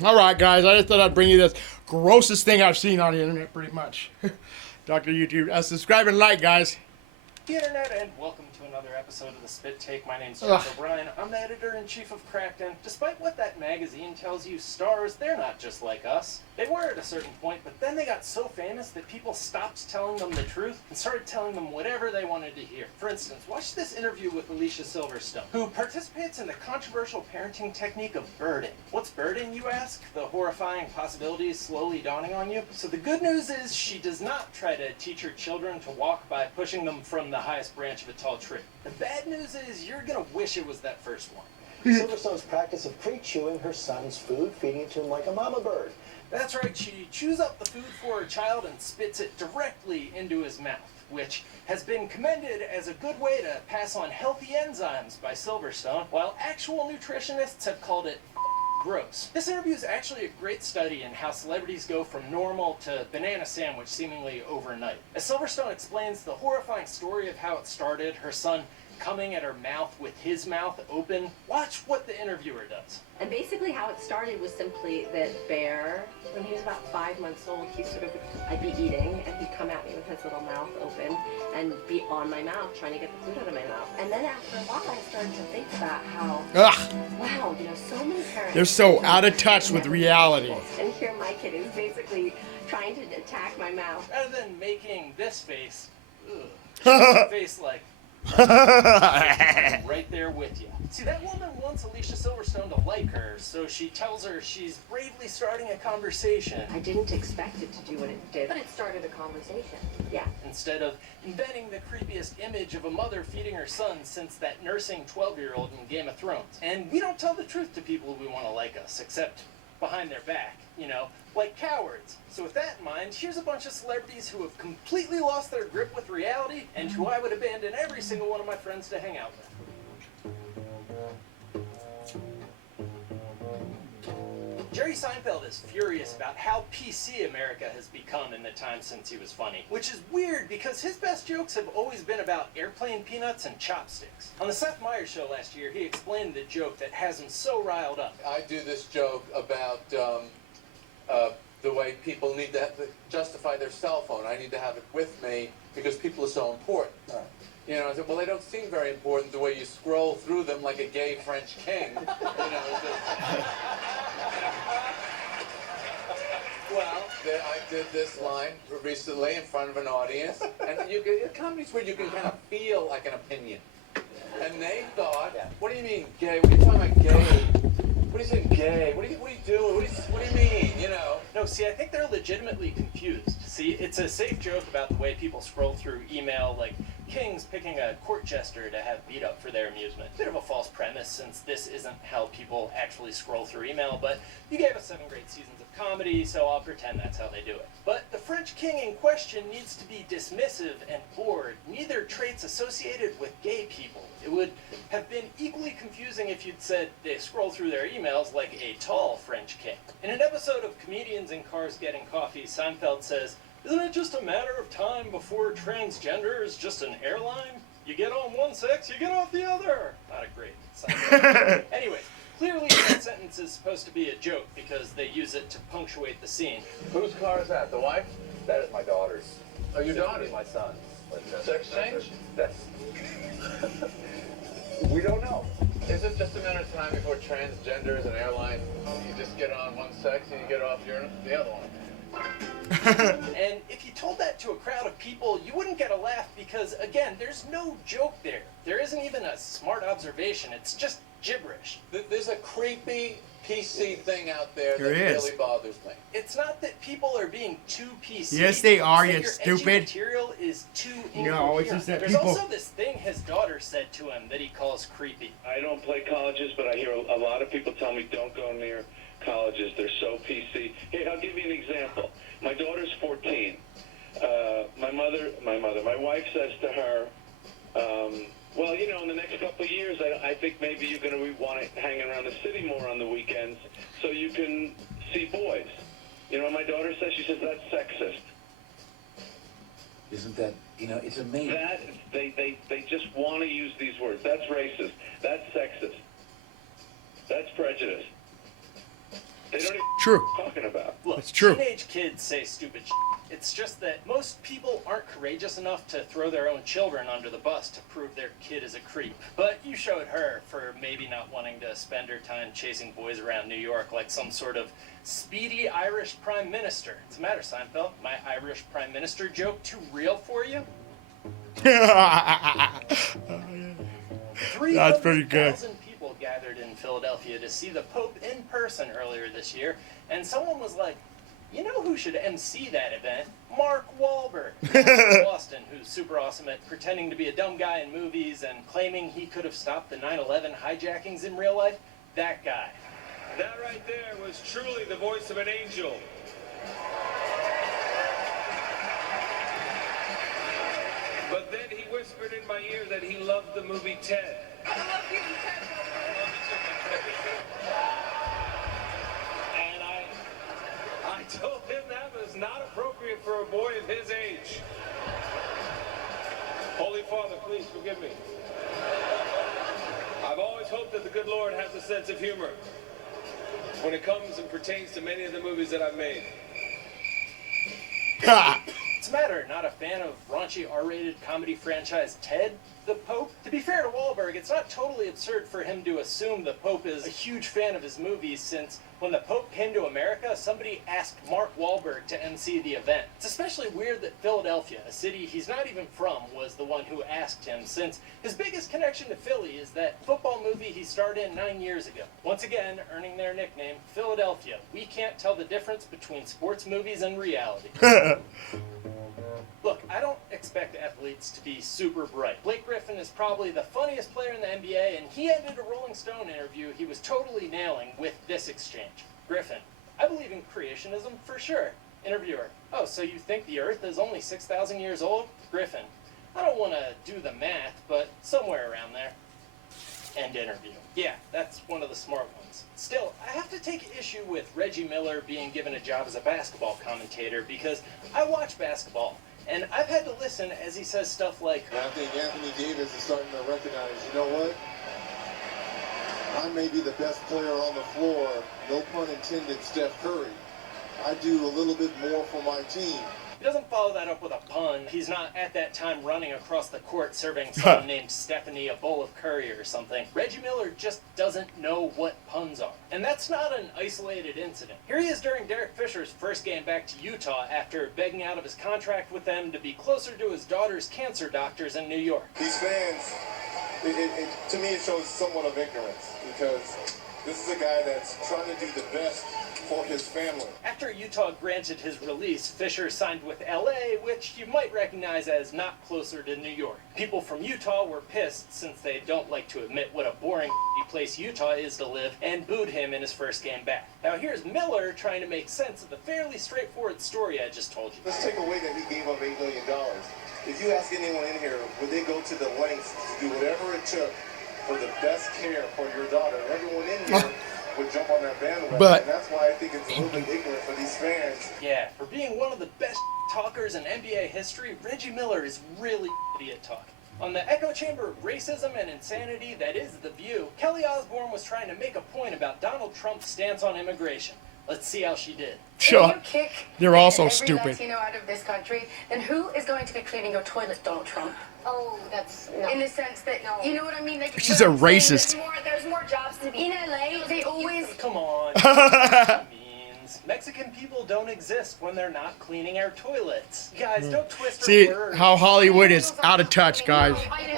All right, guys, I just thought I'd bring you this grossest thing I've seen on the internet, pretty much. Dr. YouTube. Subscribe and like, guys. The internet, and welcome to another episode of the Spit Take. My name's Ugh. Jeff O'Brien. I'm the editor-in-chief of Crackdown. Despite what that magazine tells you, stars, they're not just like us. They were at a certain point, but then they got so famous that people stopped telling them the truth and started telling them whatever they wanted to hear. For instance, watch this interview with Alicia Silverstone, who participates in the controversial parenting technique of birding. What's birding, you ask? The horrifying possibilities slowly dawning on you? So the good news is she does not try to teach her children to walk by pushing them from the highest branch of a tall tree. The bad news is you're gonna wish it was that first one. Silverstone's practice of pre-chewing her son's food, feeding it to him like a mama bird. That's right, she chews up the food for her child and spits it directly into his mouth, which has been commended as a good way to pass on healthy enzymes by Silverstone, while actual nutritionists have called it gross. This interview is actually a great study in how celebrities go from normal to banana sandwich seemingly overnight. As Silverstone explains the horrifying story of how it started, her son coming at her mouth with his mouth open, watch what the interviewer does. And basically how it started was simply that Bear, when he was about 5 months old, I'd be eating and he'd come at me with his little mouth open and be on my mouth trying to get the food out of my mouth. And then after a while I started to think about how, Ugh. wow, so many parents... They're so out of touch with reality. And here my kid is basically trying to attack my mouth. Rather than making this face, face like, right there with you. See, that woman wants Alicia Silverstone to like her, so she tells her she's bravely starting a conversation. I didn't expect it to do what it did, but it started a conversation. Yeah. Instead of inventing the creepiest image of a mother feeding her son since that nursing 12-year-old in Game of Thrones. And we don't tell the truth to people who want to like us, except behind their back, like cowards. So with that in mind, here's a bunch of celebrities who have completely lost their grip with reality and who I would abandon every single one of my friends to hang out with. Jerry Seinfeld is furious about how PC America has become in the time since he was funny, which is weird because his best jokes have always been about airplane peanuts and chopsticks. On the Seth Meyers show last year, he explained the joke that has him so riled up. I do this joke about the way people need to justify their cell phone. I need to have it with me because people are so important. I said, well, they don't seem very important the way you scroll through them like a gay French king. Well, I did this line recently in front of an audience, and comedy's where you can kind of feel like an opinion. And they thought, what do you mean gay? What are you talking about gay? What are you saying gay? What are you doing? What do you mean? No, see, I think they're legitimately confused. See, it's a safe joke about the way people scroll through email, like kings picking a court jester to have beat up for their amusement. Bit of a false premise, since this isn't how people actually scroll through email, but you gave us 7 great seasons of comedy, so I'll pretend that's how they do it. But the French king in question needs to be dismissive and bored, neither traits associated with gay people. It would have been equally confusing if you'd said they scroll through their emails like a tall French king. In an episode of Comedians in Cars Getting Coffee, Seinfeld says, "Isn't it just a matter of time before transgender is just an airline? You get on one sex, you get off the other." Not a great Seinfeld. Anyways, clearly that sentence is supposed to be a joke because they use it to punctuate the scene. Whose car is that? The wife? That is my daughter's. Oh, your Soon to daughter's? be my son's. Sex change? That's... We don't know. Is it just a matter of time before transgender is an airline? You just get on one sex and you get off the other one. And if you told that to a crowd of people, you wouldn't get a laugh because, again, there's no joke there. There isn't even a smart observation. It's just gibberish. There's a creepy PC thing out there There that is. really bothers me. It's not that people are being too PC. Yes, they are, It's you that stupid. your edgy material is too No, it's incoherent. just that There's people- also this thing his daughter said to him that he calls creepy. I don't play colleges, but I hear a lot of people tell me don't go near colleges. They're so PC. Here, I'll give you an example. My daughter's 14. My wife says to her, well, in the next couple of years, I think maybe you're going to want to hang around the city more on the weekends so you can see boys. My daughter says, she says, that's sexist. Isn't that, it's amazing. That, they just want to use these words. That's racist. That's sexist. That's prejudice. They Yes, They don't even true. know what I'm talking about. Look, It's true. teenage kids say stupid shit. It's just that most people aren't courageous enough to throw their own children under the bus to prove their kid is a creep. But you showed her for maybe not wanting to spend her time chasing boys around New York like some sort of speedy Irish prime minister. What's the matter, Seinfeld? My Irish prime minister joke too real for you? That's pretty good. 300,000 people gathered in Philadelphia to see the Pope in person earlier this year, and someone was like, you know who should MC that event? Mark Wahlberg. From Boston, who's super awesome at pretending to be a dumb guy in movies and claiming he could have stopped the 9/11 hijackings in real life. That guy. That right there was truly the voice of an angel. But then he whispered in my ear that he loved the movie Ted. I love you, Ted. And I told him that was not appropriate for a boy of his age. Holy Father, please forgive me. I've always hoped that the good Lord has a sense of humor when it comes and pertains to many of the movies that I've made. What's the matter? Not a fan of raunchy R-rated comedy franchise Ted the Pope? To be fair to Wahlberg, it's not totally absurd for him to assume the Pope is a huge fan of his movies, since when the Pope came to America, somebody asked Mark Wahlberg to MC the event. It's especially weird that Philadelphia, a city he's not even from, was the one who asked him, since his biggest connection to Philly is that football movie he starred in 9 years ago. Once again, earning their nickname, Philadelphia. We can't tell the difference between sports movies and reality. Look, I don't expect athletes to be super bright. Blake Griffin is probably the funniest player in the NBA, and he ended a Rolling Stone interview he was totally nailing with this exchange. Griffin: I believe in creationism for sure. Interviewer: oh, so you think the Earth is only 6,000 years old? Griffin: I don't want to do the math, but somewhere around there. End interview. Yeah, that's one of the smart ones. Still, I have to take issue with Reggie Miller being given a job as a basketball commentator, because I watch basketball, and I've had to listen as he says stuff like, I think Anthony Davis is starting to recognize, you know what? I may be the best player on the floor, no pun intended, Steph Curry. I do a little bit more for my team. He doesn't follow that up with a pun. He's not at that time running across the court serving someone named Stephanie a bowl of curry or something. Reggie Miller just doesn't know what puns are. And that's not an isolated incident. Here he is during Derek Fisher's first game back to Utah after begging out of his contract with them to be closer to his daughter's cancer doctors in New York. These fans, to me, it shows somewhat of ignorance because this is a guy that's trying to do the best for his family. After Utah granted his release, Fisher signed with LA, which you might recognize as not closer to New York. People from Utah were pissed, since they don't like to admit what a boring place Utah is to live, and booed him in his first game back. Now here's Miller trying to make sense of the fairly straightforward story I just told you. Let's take away that he gave up $8 million. If you ask anyone in here, would they go to the lengths to do whatever it took for the best care for your daughter? Everyone in here would jump on that bandwagon, and that's why I think it's a little bit ignorant for these fans. Yeah, for being one of the best talkers in NBA history, Reggie Miller is really idiot talk. On the echo chamber of racism and insanity that is The View, Kelly Osbourne was trying to make a point about Donald Trump's stance on immigration. Let's see how she did. Sure. If you kick They're also every stupid. Latino out of this country, then who is going to be cleaning your toilet, Donald Trump? Oh, that's no. In the sense that, No. you know what I mean? Like, She's what a I'm saying racist. is There's more jobs to be. in LA, they always... Come on. Means Mexican people don't exist when they're not cleaning our toilets. Guys, don't twist her See words. how Hollywood is out of touch, guys. I